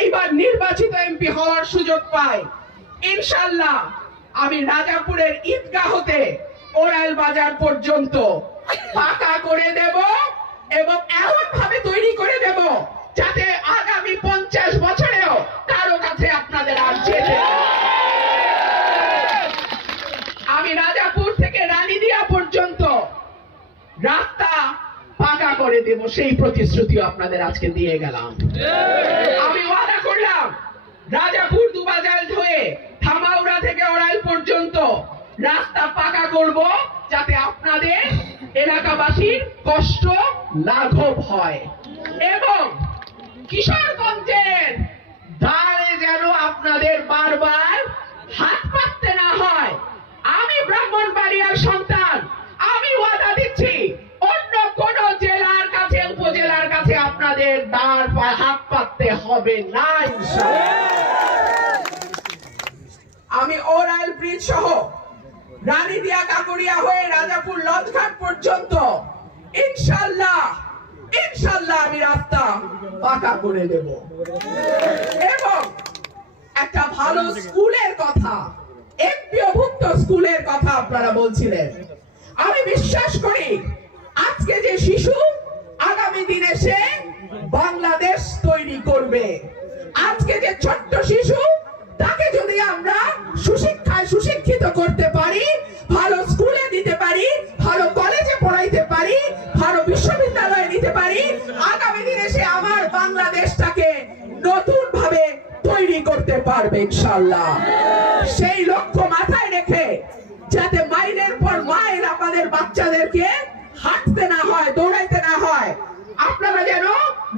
এইবার নির্বাচিত এমপি হওয়ার সুযোগ পাই, ইনশাআল্লাহ আমি রাজাপুরের ঈদগাহ হতে ওরাইল বাজার পর্যন্ত পাকা করে দেব এবং এমন ভাবে তৈরি করে দেব যাতে আগামী 50 বছরেও কারো কাছে আপনাদের আর যেতে না হয়। আমি রাজাপুর থেকে রানীদিয়া পর্যন্ত রাস্তা পাকা করে দেব, সেই প্রতিশ্রুতিও আপনাদের আজকে দিয়ে গেলাম। আমি ওয়াদা করলাম রাজাপুর দুবাজাল হয়ে থামাউড়া থেকে ওরাইল পর্যন্ত রাস্তা পাকা করব যাতে আপনাদের এলাকাবাসীর কষ্ট লাঘব হয় এবং কিশোরগঞ্জের দ্বারে যেন আপনাদের বারবার হাত পাততে না হয়। আমি ব্রাহ্মণবাড়িয়ার সন্তান, আমি ওয়াদা দিচ্ছি অন্য কোন জেলার কাছে উপজেলার কাছে আপনাদের দ্বার হাত পাততে হবে না ইনশাআল্লাহ। আমি ওরাইল ব্রিজ সহ রানীদিয়া কাকুরিয়া হয়ে রাজাপুর লঞ্চঘাট পর্যন্ত ইনশাআল্লাহ আমি রাস্তা পাকা করে দেব এবং একটা ভালো স্কুলের কথা, এমপিওভুক্ত স্কুলের কথা আপনারা বলছিলেন। আমি বিশ্বাস করি আজকে যে শিশু আগামী দিনে সে বাংলাদেশ তৈরি করবে। আজকে যে ছোট্ট শিশু তাকে যদি আমরা সুশিক্ষায় সুশিক্ষিত করতে পারি, ভালো স্কুলে দিতে পারি, ভালো কলেজে পড়াইতে পারি, ভালো বিশ্ববিদ্যালয়ে দিতে পারি, আগামী দিনে সে আমার বাংলাদেশটাকে নতুন ভাবে তৈরি করতে পারবে ইনশাআল্লাহ। সেই লক্ষ্য মাথায় রেখে যাতে মাইলের পর মাইল আমাদের বাচ্চাদেরকে হাঁটতে না হয়, দৌড়াইতে না হয়, আপনারা যেন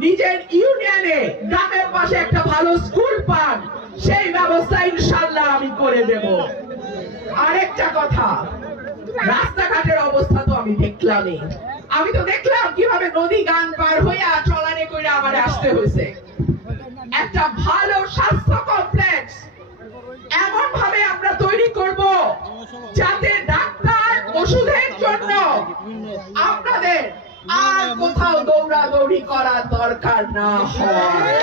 নিজের ইউনিয়নে গ্রামের পাশে একটা ভালো স্কুল পান, সেই ব্যবস্থা ইনশাআল্লাহ আমি করে দেব। আরেকটা কথা, রাস্তাঘাটের অবস্থা তো আমি দেখলামই। আমি তো দেখলাম কিভাবে নদী গান পার হইয়া ট্রলারে করে আমার আসতে হয়েছে। একটা ভালো স্বাস্থ্য কমপ্লেক্স এমন ভাবে আমরা তৈরি করব যাতে ডাক্তার ওষুধের জন্য আপনাদের আর কোথাও দৌড়াদৌড়ি করার দরকার না হয়।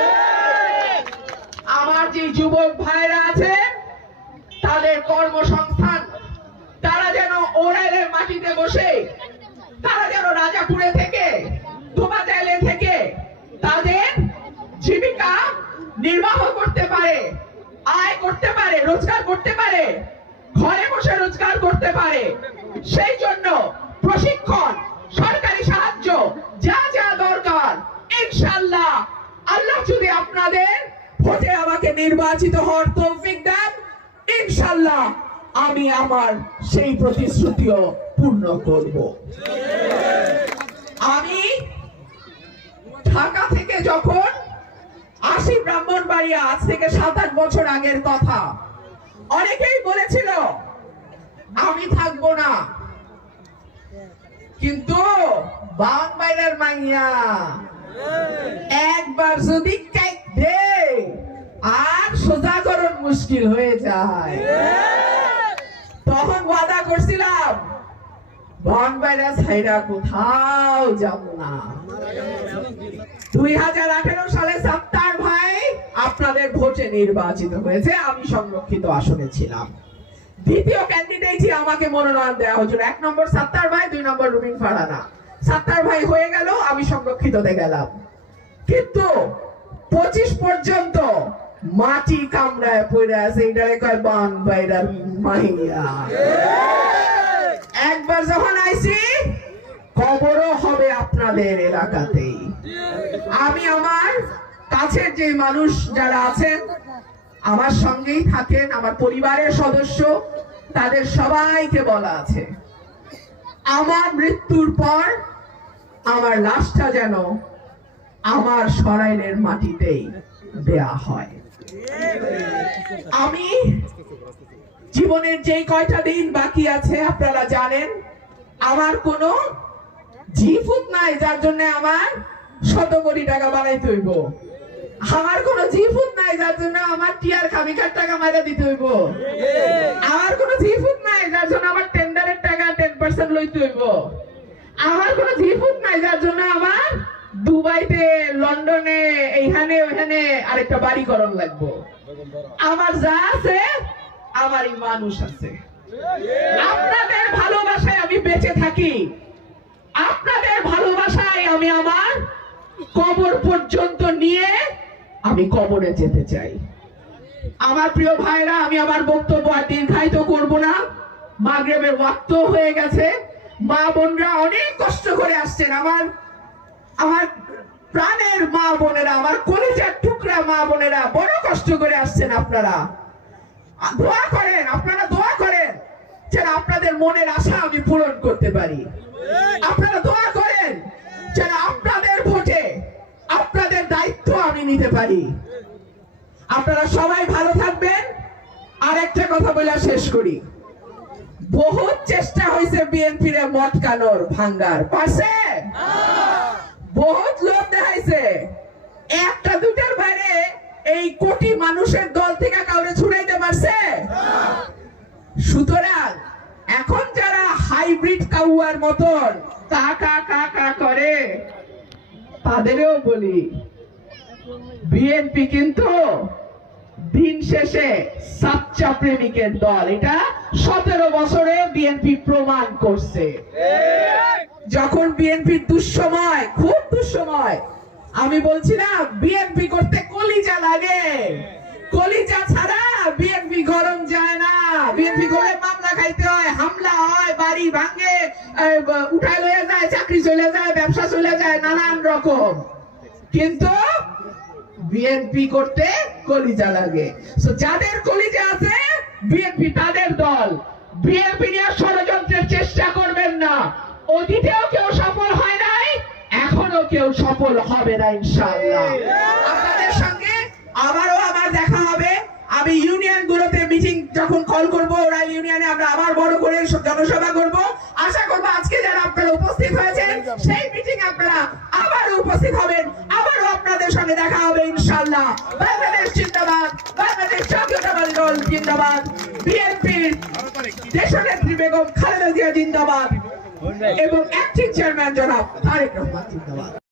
আমার যে যুবক ভাইরা আছে তাদের কর্মসংস্থান, তারা যেন ওরাইলের মাটিতে বসে, তারা যেন রাজাপুরে থেকে দুবাজাইলে থেকে তাদের জীবিকা নির্বাহ করতে পারে, আয় করতে পারে, রোজগার করতে পারে, ঘরে বসে রোজগার করতে পারে। সেই জন্য প্রশিক্ষণ, সরকারি সাহায্য যা যা দরকার ইনশাআল্লাহ আল্লাহ যদি আপনাদের ভোটে আমাকে নির্বাচিত হওয়ার তৌফিক দেন, ইনশাআল্লাহ আমি আমার সেই প্রতিশ্রুতিও পূর্ণ করব। আমি ঢাকা থেকে যখন আসি ব্রাহ্মণবাড়িয়া, আজ থেকে 7-8 বছর আগের কথা, অনেকেই বলেছিল আমি থাকবো না, কিন্তু বাংলার মাইয়া একবার যদি কাইট দে আর সোজাকরণ মুশকিল হয়ে যায়। তখন ওয়াদা করছিলাম বাংলারা ছাইরা কোথাও যাব না। 2018 সালে সাত্তার ভাই আপনাদের ভোটে নির্বাচিত হয়েছে, আমি সংরক্ষিত আসনে ছিলাম। দ্বিতীয় ক্যান্ডিডেটই আমাকে মনোনয়ন দেওয়া হয়েছিল। 1 নম্বর সাত্তার ভাই, 2 নম্বর রুবিন ফারহানা। সাত্তার ভাই হয়ে গেল, আমি সংরক্ষিততে গেলাম। কিন্তু 25 পর্যন্ত মাটি কামড়ায় পড়ে আছে, এটারে কয় বান বাইরার মাইয়া। একবার যখন আইছি কবরও হবে আপনাদের এলাকাতেই। আমি আমার কাছের যে মানুষ যারা আছেন, আমার সঙ্গেই থাকেন, আমার পরিবারের সদস্য, তাদের সবাইকে বলা আছে আমার মৃত্যুর পর আমার লাশটা যেন আমার সরাইলের মাটিতেই দেয়া হয়। আমি জীবনের যে কয়টা দিন বাকি আছে আপনারা জানেন, আমার কোনো জিফুত নাই যার জন্য আমার 100 কোটি টাকা বানাইতে হইব। আমার কোন জিফুত নাই যার জন্য আমার টিয়ার খামিকার টাকা মাইরা দিতে হইব। আমার কোন জিফুত নাই যার জন্য আমার টেন্ডারের টাকা 10% লইতে হইব। আমার কোন জিফুত নাই যার জন্য আমার দুবাইতে, লন্ডনে, এইখানে ওইখানে আরেকটা বাড়ি করণ লাগবো। আমার যা আছে আমারই মানুষ আছে। আপনাদের ভালোবাসায় আমি বেঁচে থাকি, আপনাদের ভালোবাসায় আমি আমার কবর পর্যন্ত নিয়ে আমি কবরে যেতে চাই। আমার প্রিয় ভাইরা, আমি আমার বক্তব্য আর দীর্ঘায়িত করব না, মাগরিবের ওয়াক্ত হয়ে গেছে। মা বোনরা অনেক কষ্ট করে আসছেন, আমার প্রাণের মা বোনেরা, আমার কলিজার টুকরা মা বোনেরা বড় কষ্ট করে আসছেন। আপনারা দোয়া করেন, আপনারা দোয়া করেন যেন আপনাদের মনের আশা আমি পূরণ করতে পারি। আপনারা দোয়া করেন যেন আপনাদের ভোটে আপনাদের দায়িত্ব আমি নিতে পারি। আপনারা সবাই ভালো থাকবেন। আর একটা কথা বলে শেষ করি, বহুত চেষ্টা হয়েছে বিএনপির মটকানোর, ভাঙ্গার, পারছে? বহুত লোক দেখাইছে, একটা দুটার বাইরে এই কোটি মানুষের দল থেকে কাউরে ছুড়াইতে পারছে? সুতরাং এখন যারা হাইব্রিড কাউয়ার মতন কাকা কাকা করে, তাদেরও বলি বিএনপি কিন্তু দিন শেষে সাচ্চা প্রেমিকের দল। এটা 17 বছরে বিএনপি প্রমাণ করছে। যখন বিএনপির দুঃসময়, খুব দুঃসময়, আমি বলছিলাম বিএনপি করতে কলিজা লাগে, কলিজা ছাড়া বিএনপি গরম যায় না। বিএনপি করে মামলা খাইতে হয়, হামলা হয়, বাড়ি ভাঙে, উঠায় লয়ে যায়, চাকরি চলে যায়, ব্যবসা চলে যায়, নানান রকম। কিন্তু বিএনপি করতে কলিজা লাগে। যাদের কলিজা আছে বিএনপি তাদের দল। বিএনপি নিয়ে ষড়যন্ত্রের চেষ্টা করবেন না। অতীতেও কেউ সফল হয় নাই, এখনো কেউ সফল হবে না ইনশাআল্লাহ। আপনাদের সঙ্গে আবারও আমার দেখা হবে। আমি ইউনিয়ন গুলোতে মিটিং যখন কল করবো, ওরা ইউনিয়নে আমরা আবার বড় করে জনসভা করব। আশা করবো আজকে যারা আপনারা উপস্থিত হয়েছেন সেই মিটিং আপনারা আবারও উপস্থিত হবেন। আবারও আপনাদের সঙ্গে দেখা হবে ইনশাআল্লাহ। বাংলাদেশ জিন্দাবাদ, বাংলাদেশ জাতীয়তাবাদী দল জিন্দাবাদ, বিএনপির দেশনেত্রী বেগম খালেদা জিয়া জিন্দাবাদ এবং অ্যাক্টিং চেয়ারম্যান জনাব তারেক রহমান জিন্দাবাদ।